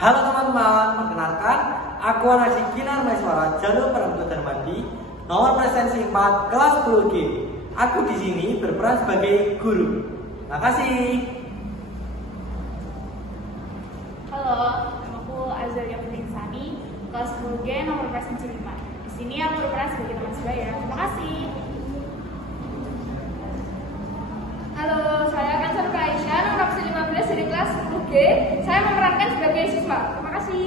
Halo teman-teman, perkenalkan aku Anasi Kinar Maiswara Jalur Pramuka Darmadi, nomor presensi 4 kelas 10G. Aku di sini berperan sebagai guru. Makasih. Halo, namaku Azalia Insani, kelas 10G nomor presensi 5. Di sini aku berperan sebagai teman sebaya. Terima kasih. Halo, saya Kansar Aisyah, nomor absen 15 dari kelas 10G. Saya memerankan sebagai siswa. Terima kasih.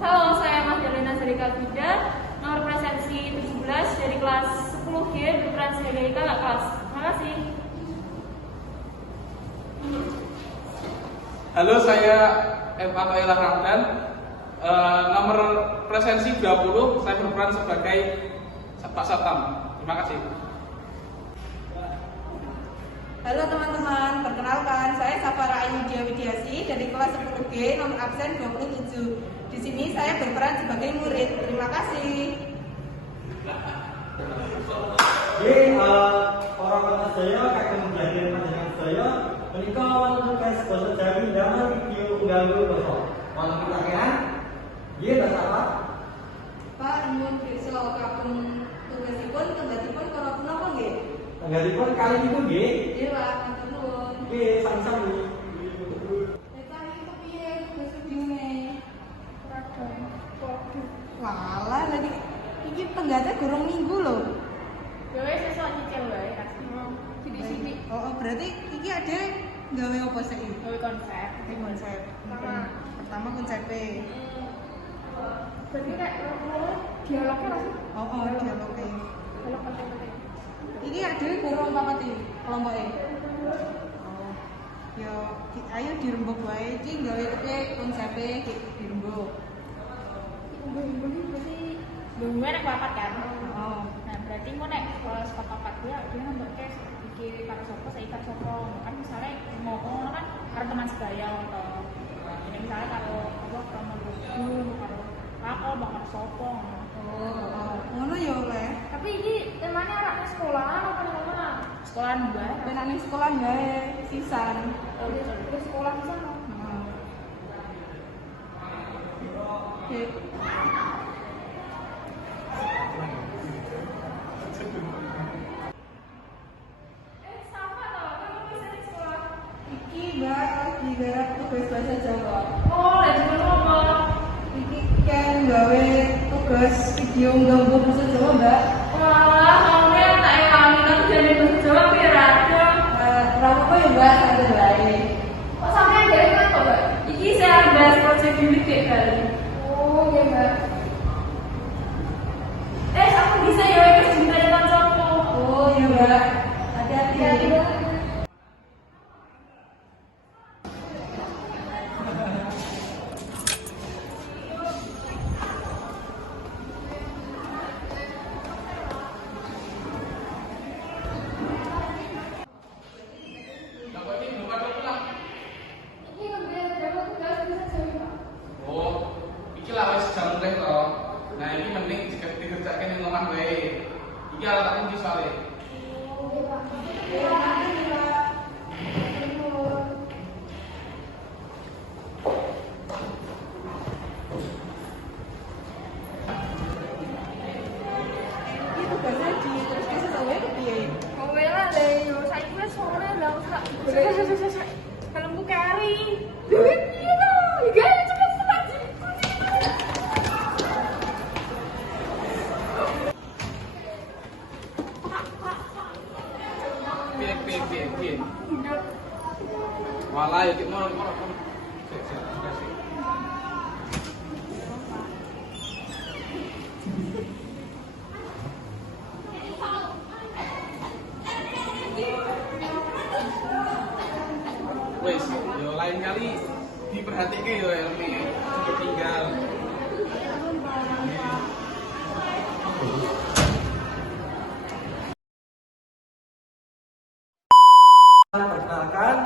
Halo, saya Magdalena Zarika Vida, nomor presensi 17 dari kelas 10G berperan sebagai kakak kelas. Terima kasih. Halo, saya M. Atoilah Ramdan, nomor presensi 20, saya berperan sebagai Pak Satam. Terima kasih. Halo teman-teman, perkenalkan saya Safara Ayu Widiasi dari kelas 10G nomor absen 27. Di sini saya berperan sebagai murid. Terima kasih. Orang kota saya kakek belajar panjenengan saya menika wonten tugas basa Jawi damel video ngganggu basa. Wonten pertanyaan? Nggih, bahasa apa? Pak, nyuwun pirsa kapun tugasipun kendhatipun kala punapa nggih? Tenggalipun kali niku nggih. Nggih, Pak, matur nuwun. Nggih, sami-sami. Kali itu piye tugas videone? Walah, lagi iki tenggatnya gorong minggu loh. Ya wes sesuk nyicil wae kasih. Sidik-sidik. Oh, berarti iki ada gawe apa sih? Gawe konsep. Konsep. Pertama konsepnya. Berarti kayak dialognya masih Dialognya. dialog penting-penting. Iki ada gorong apa sih kelompoknya? Oh, ya ayo dirembuk wae. Iki gawe kepiye konsepnya dirembuk. Ibu-ibu ini berarti Gue nek papat kan. Oh, Nah, berarti mau nek sekolah papat dia nambah kayak iki karo sopo saya karo sopo. Kan misalnya mau kan karo teman sebaya atau ini misalnya karo apa promo lugu karo aku bakal sopo. ngono ya oleh. tapi ini temanya anak sekolahan apa mana? Sekolahan gue. Ben nang sekolah gawe sisan. Di sekolah di sana. Oke. Sama tau, kamu bisa di sekolah. Iki Mbak digarap tugas bahasa Jawa. Oh, lagi ngomong. Iki kan gawe tugas video nggambar bahasa Jawa, Mbak. Walah, kamu yang tak ewangi tapi jadi bahasa Jawa pirata. Rapo ya, Mbak, ada lain. Kok sampai dari mana kok, Mbak? Iki saya bahas proyek unit kayak kali. Oh, iya, Mbak. Aku bisa ya wes ditanya kancaku. Oh, iya, Mbak. Hati-hati. Bapak ini belum pada pulang. Ini udah dapat tugas bisa jadi, Pak. Oh, iki lah wis jam mulai toh. Nah, ini mending dikerjakan yang omah wae. Iki alat kunci soalnya. Oh, iya, Pak. Terima kasih, Pak. Iki tugasnya di terus bahasa Jawa kepiye? Oh, lah deh, yo saya kira sore lah usah. Helmku carry. Duit iya dong. Gak cepet-cepet. Piye. Walah, ya kita mau. Wes, yo lain kali diperhatikan yo helmnya, cepet tinggal. Perkenalkan,